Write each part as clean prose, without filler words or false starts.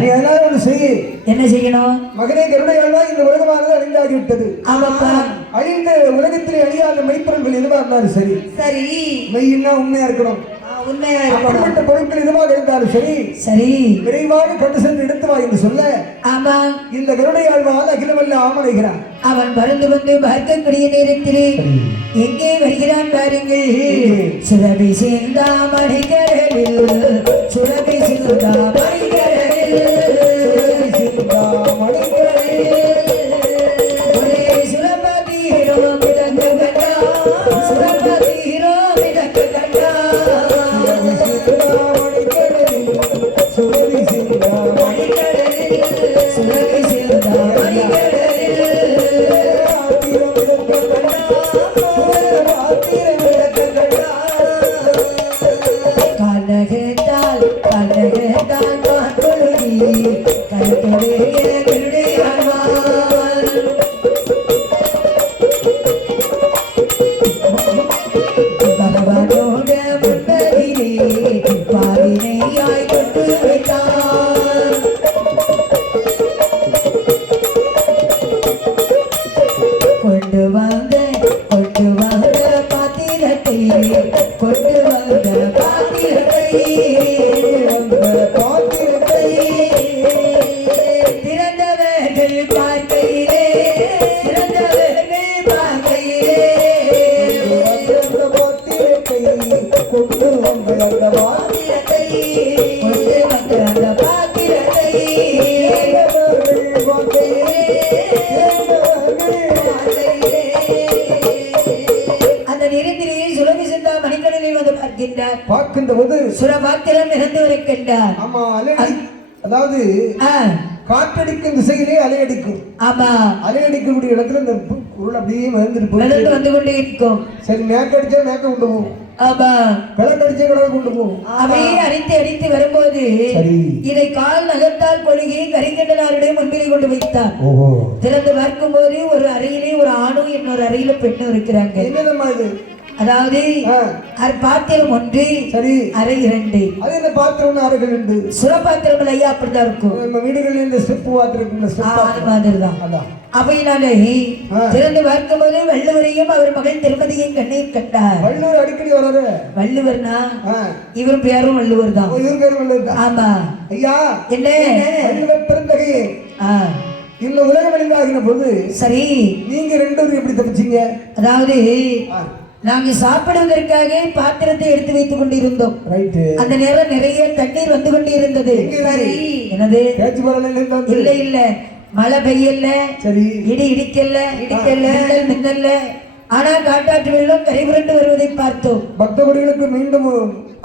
நீ அதனால ஒன்று செய்ய. என்ன செய்யணும்? மகனே கருணையாளா, இந்த உலகமானது அழிந்தாகிவிட்டது. ஆமாப்பா. அழிந்த உலகத்திலே அழியாத மெய்ப்பொருள்கள் எதுவாக இருந்தாலும் சரி. சரி. மெய்னா உண்மையா இருக்கணும். உண்மையா அப்படிப்பட்ட பொருட்கள் எதுவாக இருந்தாலும் சரி. சரி. விரைவாக கொண்டு சென்று எடுத்து வா என்று சொல்ல, ஆமா, இந்த கருணையாழ்வான் அகிலமல்ல ஆமலைகிறான். அவன் பறந்து வந்து பார்க்கக்கூடிய நேரத்திலே எங்கே வருகிறான் பாருங்கள். சுரபி சிந்தாமணிகரவில், சுரபி சிந்தாமணிகரவில், ஒரே சுரபதி ஹீரோம் இதங்கு கண்டா, சுரபதி ஹீரோம் இதங்கு கண்டா, சுரபி சிந்தாமணிகரவில், சுரபி சிந்தாமணிகரவில், பார்க்கின்ற போது சுரபாத்திரம் இறந்து வருகின்றார். ஆமா, அதாவது காற்றடிக்கும் திசையிலே அலையடிக்கும். ஆமா, அலையடிக்கக்கூடிய இடத்துல இந்த பொருள் அப்படியே வந்து கொண்டே இருக்கும். சரி, மேக்க அடிச்சா மேக்க கொண்டு போகும். ஆமா, கிழக்கு அடிச்சா கிழக்கு கொண்டு போகும். அப்படியே அடித்து அடித்து வரும்போது இதை கால் நகர்த்தால் கொள்கை கரிகண்டனாருடைய முன்பிலை கொண்டு வைத்தார். திறந்து பார்க்கும் போது ஒரு அறையிலே ஒரு ஆணும் இன்னொரு அறையில பெண்ணும் இருக்கிறாங்க. என்னமா இது? அதாவது பாத்திரம் ஒன்று, சரி, அறை இரண்டு. அது என்ன பாத்திரம்? அறைகள் உண்டு. சுரபாத்திரம் ஐயா அப்படிதான் இருக்கும். நம்ம வீடுகளில் இந்த ஸ்டெப் பாத்திரம் அது மாதிரி தான். அவையினாலே திறந்து பார்க்கும் போது வள்ளுவரையும் அவர் மகள் திருமதியும் கண்ணையும் கண்டார். வள்ளுவர் அடிக்கடி வராரு. வள்ளுவர்னா இவர் பேரும் வள்ளுவர் தான். இவர் பேரும் வள்ளுவர் தான். ஆமா. ஐயா, என்ன வள்ளுவர் பிறந்தகையே இந்த உலகம் அழிந்தாகின போது, சரி, நீங்க ரெண்டு பேரும் எப்படி தப்பிச்சீங்க? அதாவது நாங்க சாப்பிடுவதற்காக பாத்திரத்தை எடுத்து வைத்துக் கொண்டிருந்தோம். அந்த நேரம் நிறைய தண்ணீர் வந்து கொண்டே இருந்தது. என்னது? இல்ல இல்ல, மழை பெய்யல, சரி, இடி இடிக்கல, மின்னல்ல. ஆனா காட்டாற்று வெள்ளம் கரை புரண்டு வருவதை பார்த்தோம். பக்தகுடிகளுக்கு மீண்டும்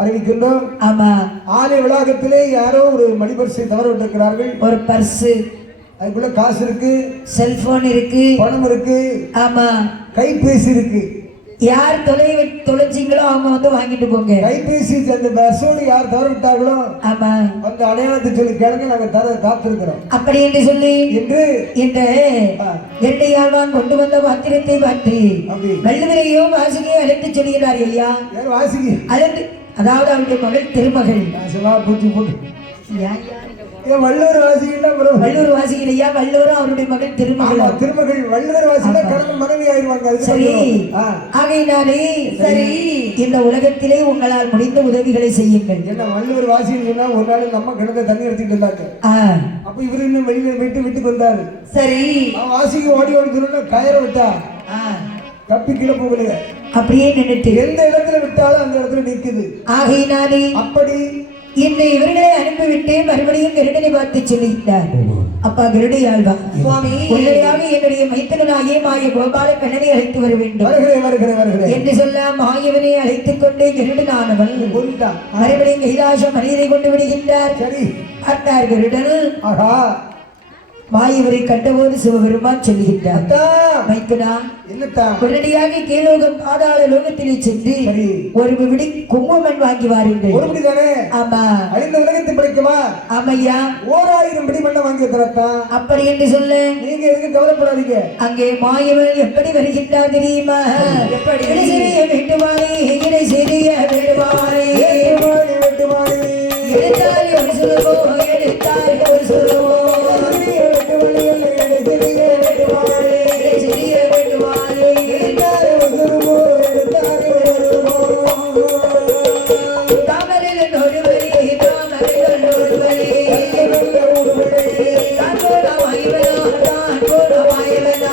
அறிவிக்கின்றோம். ஆமா, ஆலய வளாகத்திலே யாரோ ஒரு மணிபர்ஸை தவற விட்டிருக்கிறார்கள். ஒரு பர்ஸ், அதுக்குள்ள காசு இருக்கு, செல்போன் இருக்கு, பணம் இருக்கு, ஆமா, கைபேசி இருக்கு. யார் தொலைச்சிங்களோ அவங்க வந்து வாங்கிட்டு போங்க. கைபேசி அந்த பர்ஸோடு யார் தவற விட்டார்களோ, ஆமா, அந்த அடையாளத்தை சொல்லி கேளுங்க, நாங்க தர காத்திருக்கிறோம் அப்படி என்று சொல்லி இந்த இரட்டையாழ்வான் கொண்டு வந்த பாத்திரத்தை பார்த்து வள்ளுவரையோ வாசிகையோ அழைத்து சொல்கிறார். இல்லையா, வாசிகை அழைத்து, அதாவது அவருடைய மகள் திருமகள் பூச்சி போட்டு வள்ளுவர் வாசிகள். வள்ளுவர் வாசிகளையா, வள்ளுவரும் அவருடைய மகள் திருமகள். திருமகள் வள்ளுவர் வாசிகள கடந்த மனைவி ஆயிடுவாங்க. சரி, ஆகையினாலே சரி, இந்த உலகத்திலே உங்களால் முடிந்த உதவிகளை செய்யுங்கள். என்ன வள்ளுவர் வாசிகள் ஒரு நாள் நம்ம கிணத்த தண்ணி எடுத்துட்டு இருந்தாங்க. அப்ப இவரு இன்னும் வெளியில வீட்டுக்கு வந்தாரு. சரி, வாசிக்கு ஓடி ஓடி கயிற விட்டா தப்பி கீழே போகல, அப்படியே நின்றுட்டு எந்த இடத்துல விட்டாலும் அந்த இடத்துல நிற்குது. ஆகையினாலே அப்படி இந்த இவர்களை அனுப்பிவிட்டு மறுபடியும் கருடனை பார்த்து சொல்லிட்டார். அப்பா கருடையாழ்வா, உண்மையாக என்னுடைய மைத்தனாகிய மாய கோபால கண்ணனை அழைத்து வர வேண்டும் என்று சொல்ல மாயவனை அழைத்துக் கொண்டு கருடனானவன் மறுபடியும் கைலாசம் மனிதனை கொண்டு விடுகின்றார். பார்த்தார் கருடன். மாயவரை கண்டபோது சிவபெருமான் சொல்லுகின்றார், உடனடியாக கீழோகம் பாதாள லோகத்திலே சென்று ஒரு விடி குங்குமம் வாங்கி வாருங்கள். ஒரு தானே? ஆமா, அழிந்த உலகத்தை படைக்குமா? ஆமையா, 1000 பிடி மண்ணை வாங்கி தரத்தான். அப்படி என்று சொல்ல நீங்க எதுக்கு கவலைப்படாதீங்க. அங்கே மாயவன் எப்படி வருகின்றார் தெரியுமா? எப்படி? சிறிய வேண்டுமானே, இடை சிறிய வேண்டுமானே, எடுத்தால் ஒரு சுலபோ, எடுத்தால் ஒரு ஊர்வலி தாங்கோட வாய்வனா தாங்கோட வாய்வனா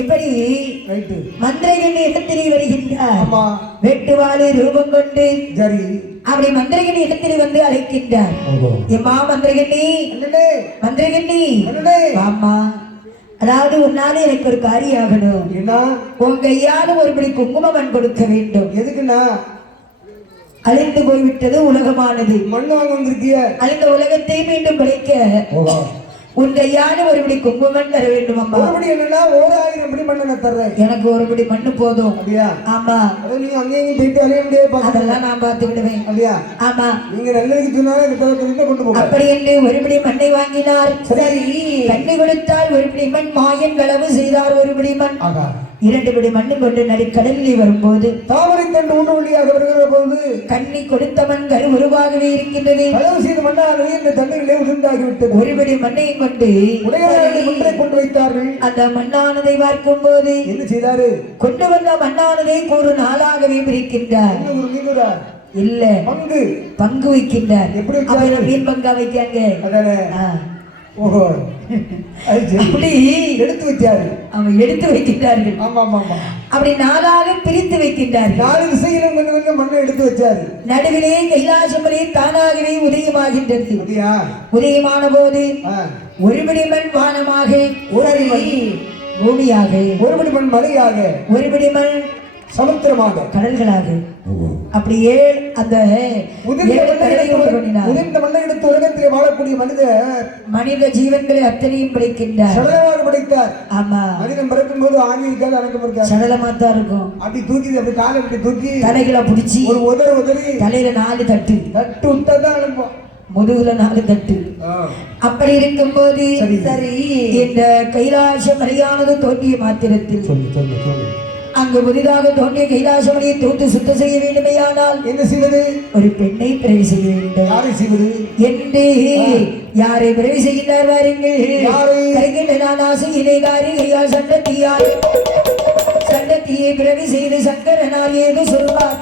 இப்படி மந்திரகண்ணி இடத்திலே வருகின்றார். வெட்டுவாளி ரூபம் கொண்டு சரி அப்படி மந்திரகண்ணி இடத்திலே வந்து அழைக்கின்றார். எம்மா மந்திரகண்ணி, மந்திரகண்ணி ஆமா, அதாவது உன்னால எனக்கு ஒரு காரியம் ஆகணும். உன் கையால ஒருபடி குங்குமம் கொடுக்க வேண்டும். எதுக்குன்னா அழிந்து போய்விட்டது உலகமானது. மண்ணு வாங்க வந்திருக்கிய அழிந்த உலகத்தை மீண்டும் படைக்க உன் கையால ஒருபடி குங்குமம் தர வேண்டும். அம்மா ஒருபடி என்னன்னா 1000 படி மண்ணை நான் தர்றேன். எனக்கு ஒருபடி மண்ணு போதும். அப்படியா? ஆமா. நீங்க அங்கேயும் போயிட்டு அலைய முடியாது. அதெல்லாம் நான் பார்த்து விடுவேன். அப்படியா? ஆமா. நீங்க நல்லதுக்கு சொன்னாலும் கொண்டு போங்க. அப்படி என்று ஒருபடி மண்ணை வாங்கினார். சரி, தண்ணி கொடுத்தால் ஒருபடி மண் மாயன் களவு செய்தார். ஒருபடி மண் 2 படி மண்ணு கொண்டு நடுக்கடலிலே வரும்போது தாமரை தண்டு உண்டு வழியாக வருகிற போது கண்ணி கொடுத்த மண் கரு உருவாகவே இருக்கின்றது. களவு செய்த மண்ணாலே இந்த தண்ணீரிலே உருண்டாகிவிட்டது. ஒருபடி மண்ணையும் கொண்டு உடையாளை கொண்டு வைத்தார்கள். அந்த மண்ணானதை பார்க்கும் போது என்ன செய்தாரு? கொண்டு வந்த மண்ணானதை கூறு நாளாகவே பிரிக்கின்றார். இல்ல பங்கு பங்கு வைக்கின்றார். எப்படி மீன் பங்கா வைக்காங்க. ஓஹோ, அப்படி எடுத்து வச்சாரு. அவங்க எடுத்து வைக்கின்றார்கள். ஆமா ஆமா ஆமா. அப்படி நாளாக பிரித்து வைக்கின்றார்கள். 4 திசையிலும் கொஞ்சம் கொஞ்சம் மண்ணை எடுத்து வச்சாரு. நடுவிலே கைலாசமலை தானாகவே உதயமாகின்றது. உதயமான போது ஒருபடி மண் வானமாக, ஒரு பூமியாக, ஒருபடி மண் மலையாக, ஒருபடி மண் சமுத்திரமாக, கடல்களாக, அப்படியே அந்த உதிர்ந்த மண்ணை எடுத்து உலகத்திலே வாழக்கூடிய மனித ஜீவன்களை அத்தனையும் படைக்கின்றார். சடலமாக படைத்தார். ஆமா, மனிதன் பிறக்கும் போது ஆணி இருக்காது, அடக்கம் இருக்காது, சடலமா தான் இருக்கும். அப்படி தூக்கி அப்படி காலை அப்படி தூக்கி தலைகளை பிடிச்சி ஒரு உதறி தலையில 4 தட்டு விட்டாதான் அனுப்போம். முதுகுல 4 தட்டு. அப்படி இருக்கும் போது சரி, இந்த கைலாச மலையானது தோன்றிய மாத்திரத்தில் அங்கு புதிதாக தோன்றிய கைலாசமலையை தோற்று சுத்தம் செய்ய வேண்டுமையானால் என்ன செய்வது? ஒரு பெண்ணை பிறவி செய்ய வேண்டும். யாரை செய்வது என்று யாரை பிறவி செய்கிறார் வாருங்கள். சண்டத்தியை பிறவி செய்து சங்கரனார் ஏது சொல்வார்.